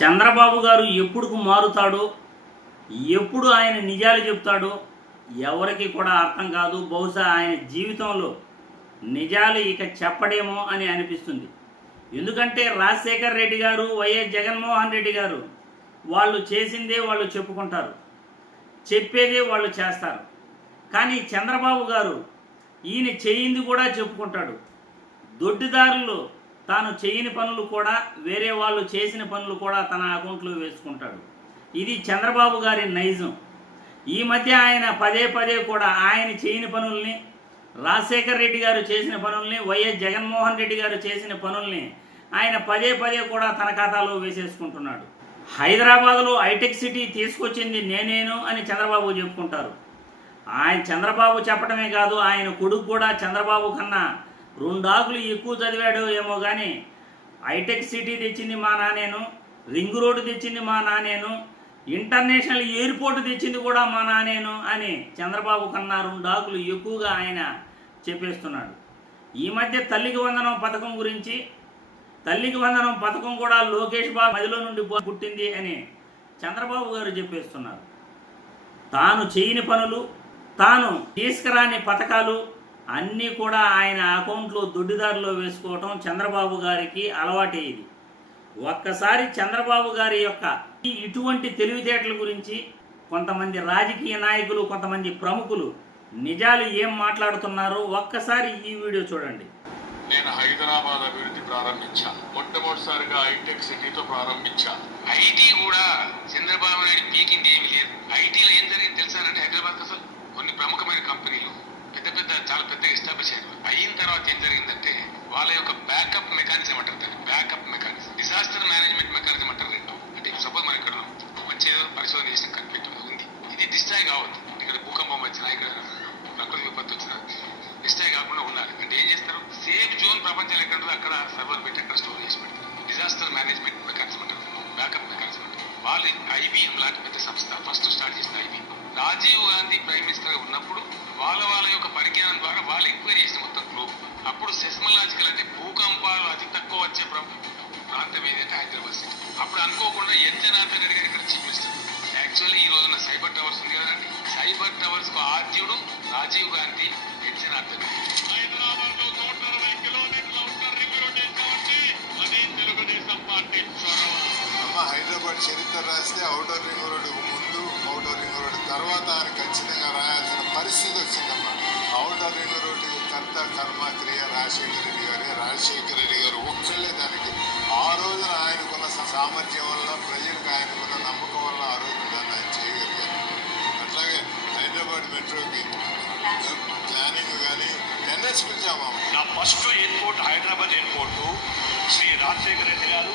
చంద్రబాబు గారు ఎప్పుడుకు మారుతాడో ఎప్పుడు ఆయన నిజాలు చెప్తాడో ఎవరికి కూడా అర్థం కాదు. బహుశా ఆయన జీవితంలో నిజాలు ఇక చెప్పడేమో అని అనిపిస్తుంది. ఎందుకంటే రాజశేఖర్ రెడ్డి గారు వైఎస్ జగన్మోహన్ రెడ్డి గారు వాళ్ళు చేసిందే వాళ్ళు చెప్పుకుంటారు. చెప్పేదే వాళ్ళు చేస్తారు. కానీ చంద్రబాబు గారు ఈయన చేయింది కూడా చెప్పుకుంటాడు. దొడ్డిదారులు తాను చేయని పనులు కూడా వేరే వాళ్ళు చేసిన పనులు కూడా తన అకౌంట్లో వేసుకుంటాడు. ఇది చంద్రబాబు గారి నైజం. ఈ మధ్య ఆయన పదే పదే కూడా ఆయన చేయని పనుల్ని రాజశేఖర్ రెడ్డి గారు చేసిన పనుల్ని వైఎస్ జగన్మోహన్ రెడ్డి గారు చేసిన పనుల్ని ఆయన పదే పదే కూడా తన ఖాతాలో వేసేసుకుంటున్నాడు. హైదరాబాద్లో హైటెక్ సిటీ తీసుకొచ్చింది నేనేను అని చంద్రబాబు చెప్పుకుంటారు. ఆయన చంద్రబాబు చెప్పడమే కాదు ఆయన కొడుకు కూడా చంద్రబాబు కన్నా రెండు ఆకులు ఎక్కువ చదివాడు ఏమో కానీ హైటెక్ సిటీ తెచ్చింది మా నానేను రింగ్ రోడ్డు తెచ్చింది మా నానేను ఇంటర్నేషనల్ ఎయిర్పోర్ట్ తెచ్చింది కూడా మా నానేను అని చంద్రబాబు కన్నా రెండు ఆకులు ఎక్కువగా ఆయన చెప్పేస్తున్నాడు. ఈ మధ్య తల్లికి వందనం పథకం గురించి తల్లికి వందనం పథకం కూడా లోకేష్ బాబు మదిలో నుండి పుట్టింది అని చంద్రబాబు గారు చెప్పేస్తున్నారు. తాను చేయని పనులు తాను తీసుకురాని పథకాలు అన్నీ కూడా ఆయన అకౌంట్లో దొడ్డిదారిలో వేసుకోవటం చంద్రబాబు గారికి అలవాటే ఇది ఒక్కసారి చంద్రబాబు గారి యొక్క ఈ ఇటువంటి తెలివితేటల గురించి కొంతమంది రాజకీయ నాయకులు కొంతమంది ప్రముఖులు నిజాలు ఏం మాట్లాడుతున్నారో ఒక్కసారి ఈ వీడియో చూడండి. నేను హైదరాబాద్ అభివృద్ధి ప్రారంభించాను. మొట్టమొదటిసారిగా హైటెక్ సిటీతో ప్రారంభించాను. ఐటీ కూడా చంద్రబాబు నాయుడు పీకింది ఏమీ లేదు. ఐటీలో ఏం జరిగింది తెలుసానంటే హైదరాబాద్ అసలు? కొన్ని ప్రముఖమైన కంపెనీలు. పెద్ద పెద్ద చాలా పెద్ద ఎస్టాబ్లిష్ అయ్యారు అయిన తర్వాత ఏం జరిగిందంటే వాళ్ళ యొక్క బ్యాకప్ మెకానిజం అంటారు దాన్ని. Backup mechanism disaster management mechanism అంటారు రెండు అంటే సపోజ్ మనం ఇక్కడ మంచి ఏదో పరిశోధన చేసిన కన్ఫ్లిక్ట్ ఉంది. ఇది డిస్ట్రాయ్ కావద్దు. ఇక్కడ భూకంపం వచ్చినా ఇక్కడ ప్రకృతి విపత్తు వచ్చినా డిస్ట్రాయ్ కాకుండా ఉండాలి. అంటే ఏం చేస్తారు? సేఫ్ జోన్ ప్రపంచం ఎక్కడ అక్కడ సర్వర్ పెట్టి అక్కడ స్టోర్ చేసి పెడతారు. డిజాస్టర్ మేనేజ్మెంట్ మెకానిజం అంటారు బ్యాకప్ మెకానిజం అంటారు. వాళ్ళు ఐబీఎం లాంటి పెద్ద సంస్థ. ఫస్ట్ స్టార్ట్ చేసిన ఐబీఎం. గాంధీ ప్రైమ్ మినిస్టర్గా ఉన్నప్పుడు వాళ్ళ వాళ్ళ యొక్క పరిజ్ఞానం ద్వారా వాళ్ళు ఎంక్వైరీ చేసిన మొత్తం గ్లోబ్. అప్పుడు సెస్మలాజికల్ అంటే భూకంపాలు అతి తక్కువ వచ్చే ప్ర- ప్రాంతం ఏదంటే హైదరాబాద్ సిటీ. అప్పుడు అనుకోకుండా ఎన్ జనార్దన్ రెడ్డి గారు ఇక్కడ చీఫ్ మినిస్టర్. యాక్చువల్లీ ఈ రోజున సైబర్ టవర్స్ ఉంది కదండి. సైబర్ టవర్స్కు ఆద్యుడు రాజీవ్ గాంధీ ఎన్ జనార్దన్ హైదరాబాద్లో నూట అరవై కిలోమీటర్ల ఉత్తర రింగ్ రోడ్ వేసామంటే అది తెలుగుదేశం పార్టీ చొరవ. అమ్మ హైదరాబాద్ చరిత్ర రాస్తే అవుటర్ రింగ్ రోడ్ ముందు అవుటర్ రింగ్ రోడ్ తర్వాత పరిస్థితి వచ్చిందమ్మా అవుటర్ రింగ్ రోడ్ కర్త కర్మ క్రియ రాజశేఖర రెడ్డి గారి రాజశేఖర రెడ్డి గారు ఒక్కళ్ళే దానికి. ఆ రోజున ఆయనకున్న సామర్థ్యం వల్ల ప్రజలకు ఆయనకున్న నమ్మకం వల్ల ఆ రోజున దాన్ని ఆయన చేయగలిగారు. అట్లాగే హైదరాబాద్ మెట్రోకి ప్లానింగ్ కానీ ఎన్ఎస్ పిలిచామా నా first airport Hyderabad airport Shri Rajasekhara Reddy గారు.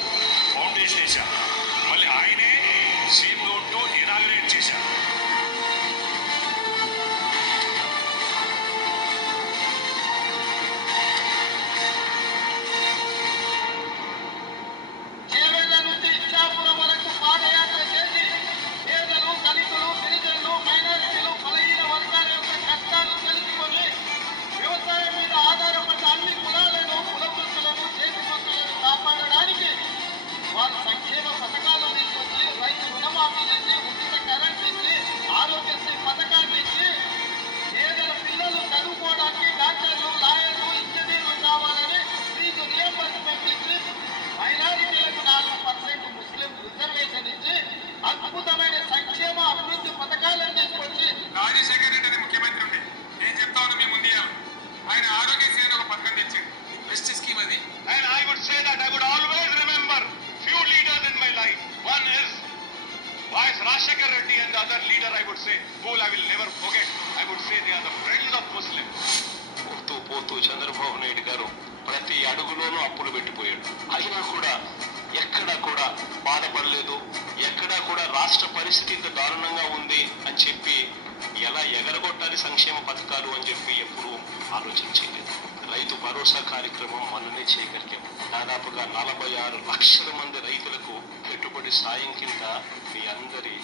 పోతూ చంద్రబాబు నాయుడు గారు ప్రతి అడుగులోనూ అప్పులు పెట్టిపోయాడు. అయినా కూడా ఎక్కడా కూడా బాధపడలేదు. ఎక్కడా కూడా రాష్ట్ర పరిస్థితి ఇంత దారుణంగా ఉంది అని చెప్పి ఎలా ఎగరగొట్టాలి సంక్షేమ పథకాలు అని చెప్పి ఎప్పుడూ ఆలోచించలేదు రైతు భరోసా కార్యక్రమం మొన్ననే చేయగలిగాం దాదాపుగా నలభై ఆరు లక్షల మంది రైతులకు పెట్టుబడి సాయం కింద మీ అందరి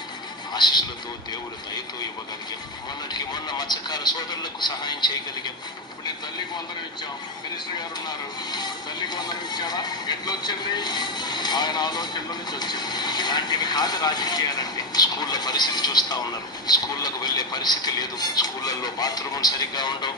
ఆశీస్సులతో దేవుడి దయతో ఇవ్వగలిగాం. మొన్నటికి మొన్న మత్స్యకార సోదరులకు సహాయం చేయగలిగాం. నేను తల్లికి వందనం ఇచ్చాం. మినిస్టర్ గారు ఉన్నారు. తల్లికి వందనం ఇచ్చాడా ఎట్లా వచ్చింది ఆయన ఆలోచనలో నుంచి వచ్చింది. ఇలాంటివి కాదు రాజకీయాలంటే స్కూళ్ళ పరిస్థితి చూస్తూ ఉన్నారు. స్కూళ్ళకు వెళ్ళే పరిస్థితి లేదు. స్కూళ్ళల్లో బాత్రూములు సరిగ్గా ఉండవు.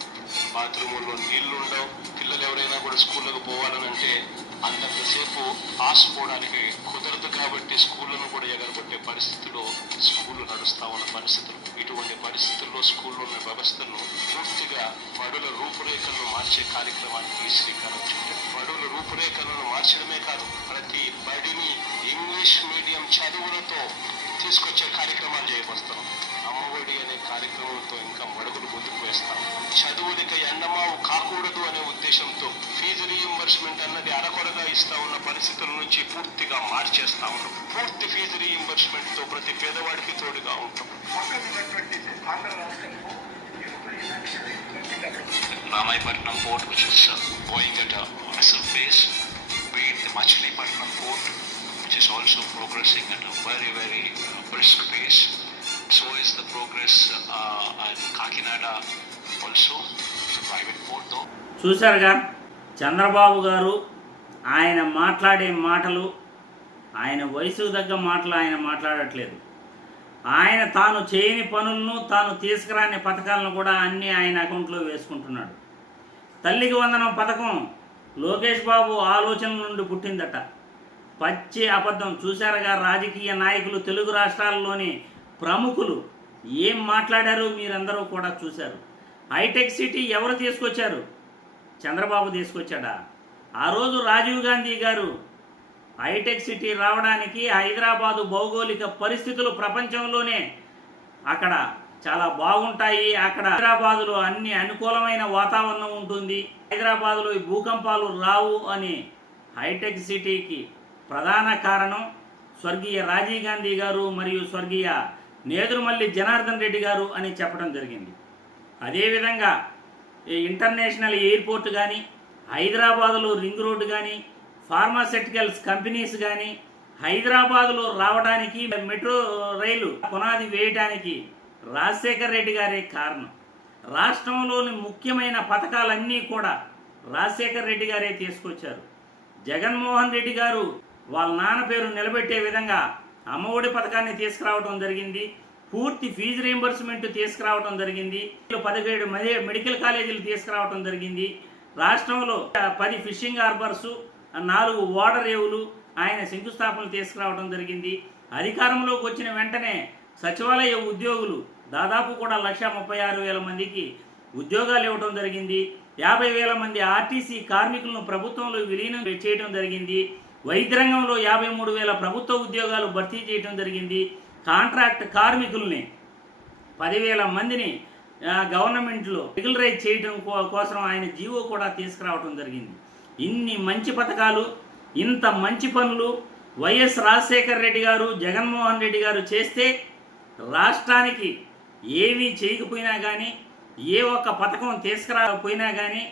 బాత్రూముల్లో నీళ్ళు ఉండవు పిల్లలు ఎవరైనా కూడా స్కూళ్ళకు పోవాలనంటే అంతసేపు ఆశపోవడానికి కుదరదు కాబట్టి స్కూళ్ళను కూడా ఎగరగొట్టే పరిస్థితిలో స్కూళ్ళు నడుస్తా ఉన్న పరిస్థితులు ఇటువంటి పరిస్థితుల్లో స్కూల్లో ఉన్న వ్యవస్థను పూర్తిగా బడుల రూపురేఖలను మార్చే కార్యక్రమానికి శ్రీకారం చుట్టారు బడుల రూపురేఖలను మార్చడమే కాదు ప్రతి బడిని ఇంగ్లీష్ మీడియం చదువులతో తీసుకొచ్చే కార్యక్రమాలు చేయవస్తాం అమ్మఒడి అనే కార్యక్రమంతో ఇంకా మడుగులు ముందుకు వేస్తాం. చదువులకి ఎండమావు కాకూడదు అనే ఉద్దేశంతో ఫీజు రీయింబర్స్మెంట్ అన్నది అరకొరగా ఇస్తా ఉన్న పరిస్థితుల నుంచి పూర్తిగా మార్చేస్తా ఉన్నాం. పూర్తి ఫీజు రీయింబర్స్మెంట్తో ప్రతి పేదవాడికి తోడుగా ఉంటాం. Ramaipatnam port, which is uh, going at a massive pace, be it the Machilipatnam port, which is also progressing at a very, very uh, brisk pace. So is the progress uh, at Kakinada also, the private port though. చూశారుగా? చంద్రబాబు గారు ఆయన మాట్లాడే మాటలు ఆయన వయసుకు తగ్గ మాటలు ఆయన మాట్లాడట్లేదు. ఆయన తాను చేయని పనులను తాను తీసుకురాని పథకాలను కూడా అన్నీ ఆయన అకౌంట్లో వేసుకుంటున్నాడు. తల్లికి వందనం పథకం లోకేష్ బాబు ఆలోచనల నుండి పుట్టిందట. పచ్చి అబద్ధం చూశారుగా రాజకీయ నాయకులు తెలుగు రాష్ట్రాల్లోని ప్రముఖులు. ఏం మాట్లాడారో మీరందరూ కూడా చూశారు. హైటెక్ సిటీ ఎవరు తీసుకొచ్చారు? చంద్రబాబు తీసుకొచ్చాడా? ఆ రోజు రాజీవ్ గాంధీ గారు హైటెక్ సిటీ రావడానికి హైదరాబాదు భౌగోళిక పరిస్థితులు ప్రపంచంలోనే అక్కడ చాలా బాగుంటాయి. అక్కడ హైదరాబాదులో అన్ని అనుకూలమైన వాతావరణం ఉంటుంది. హైదరాబాదులో ఈ భూకంపాలు రావు అని హైటెక్ సిటీకి ప్రధాన కారణం స్వర్గీయ రాజీవ్ గాంధీ గారు మరియు స్వర్గీయ నేదురుమల్లి జనార్దన్ రెడ్డి గారు అని చెప్పడం జరిగింది. అదేవిధంగా ఈ ఇంటర్నేషనల్ ఎయిర్పోర్ట్ కానీ హైదరాబాదులో రింగ్ రోడ్డు కానీ ఫార్మాసెటికల్స్ కంపెనీస్ కానీ హైదరాబాదులో రావడానికి మెట్రో రైలు పునాది వేయడానికి రాజశేఖర్ రెడ్డి గారే కారణం. రాష్ట్రంలోని ముఖ్యమైన పథకాలన్నీ కూడా రాజశేఖర్ రెడ్డి గారే తీసుకొచ్చారు. జగన్మోహన్ రెడ్డి గారు వాళ్ళ నాన్న పేరు నిలబెట్టే విధంగా అమ్మఒడి పథకాన్ని తీసుకురావడం జరిగింది. పూర్తి ఫీజు రీంబర్స్మెంట్ తీసుకురావడం జరిగింది. పదిహేడు మెడికల్ కాలేజీలు తీసుకురావడం జరిగింది. రాష్ట్రంలో పది ఫిషింగ్ హార్బర్సు నాలుగు ఓడర్ రేవులు ఆయన శంకుస్థాపనలు తీసుకురావడం జరిగింది. అధికారంలోకి వచ్చిన వెంటనే సచివాలయ ఉద్యోగులు దాదాపు కూడా లక్ష ముప్పై ఆరు వేల మందికి ఉద్యోగాలు ఇవ్వడం జరిగింది. యాభై వేల మంది ఆర్టీసీ కార్మికులను ప్రభుత్వంలో విలీనం చేయడం జరిగింది. వైద్య రంగంలో యాభై మూడు వేల ప్రభుత్వ ఉద్యోగాలు భర్తీ చేయడం జరిగింది. కాంట్రాక్ట్ కార్మికుల్ని పదివేల మందిని గవర్నమెంట్లో రెగ్యులరైజ్ చేయడం కోసం ఆయన జీవో కూడా తీసుకురావడం జరిగింది. ఇన్ని మంచి పథకాలు ఇంత మంచి పనులు వైఎస్ రాజశేఖర రెడ్డి గారు జగన్మోహన్ రెడ్డి గారు చేస్తే రాష్ట్రానికి ఏమీ చేయకపోయినా కానీ ఏ ఒక్క పథకం తీసుకురాకపోయినా కానీ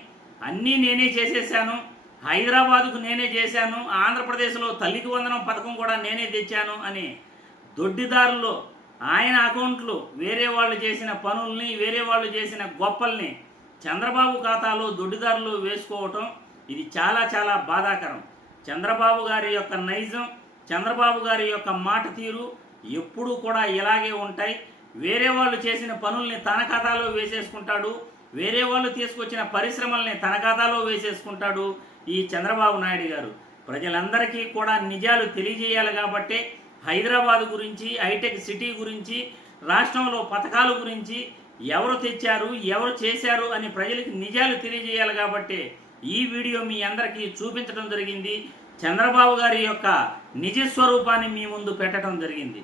అన్నీ నేనే చేసేసాను. హైదరాబాదుకు నేనే చేశాను ఆంధ్రప్రదేశ్లో తల్లికి వందనం పథకం కూడా నేనే తెచ్చాను అని దొడ్డిదారుల్లో ఆయన అకౌంట్లు వేరే వాళ్ళు చేసిన పనుల్ని వేరే వాళ్ళు చేసిన గొప్పల్ని చంద్రబాబు ఖాతాలో దొడ్డిదారులు వేసుకోవటం ఇది చాలా చాలా బాధాకరం. చంద్రబాబు గారి యొక్క నైజం చంద్రబాబు గారి యొక్క మాట తీరు ఎప్పుడూ కూడా ఇలాగే ఉంటాయి. వేరే వాళ్ళు చేసిన పనుల్ని తన ఖాతాలో వేసేసుకుంటాడు వేరే వాళ్ళు తీసుకొచ్చిన పరిశ్రమల్ని తన ఖాతాలో వేసేసుకుంటాడు ఈ చంద్రబాబు నాయుడు గారు. ప్రజలందరికీ కూడా నిజాలు తెలియజేయాలి కాబట్టే హైదరాబాద్ గురించి హైటెక్ సిటీ గురించి రాష్ట్రంలో పథకాల గురించి ఎవరు తెచ్చారు ఎవరు చేశారు అని ప్రజలకు నిజాలు తెలియజేయాలి కాబట్టి ఈ వీడియో మీ అందరికీ చూపించడం జరిగింది. చంద్రబాబు గారి యొక్క నిజ స్వరూపాన్ని మీ ముందు పెట్టడం జరిగింది.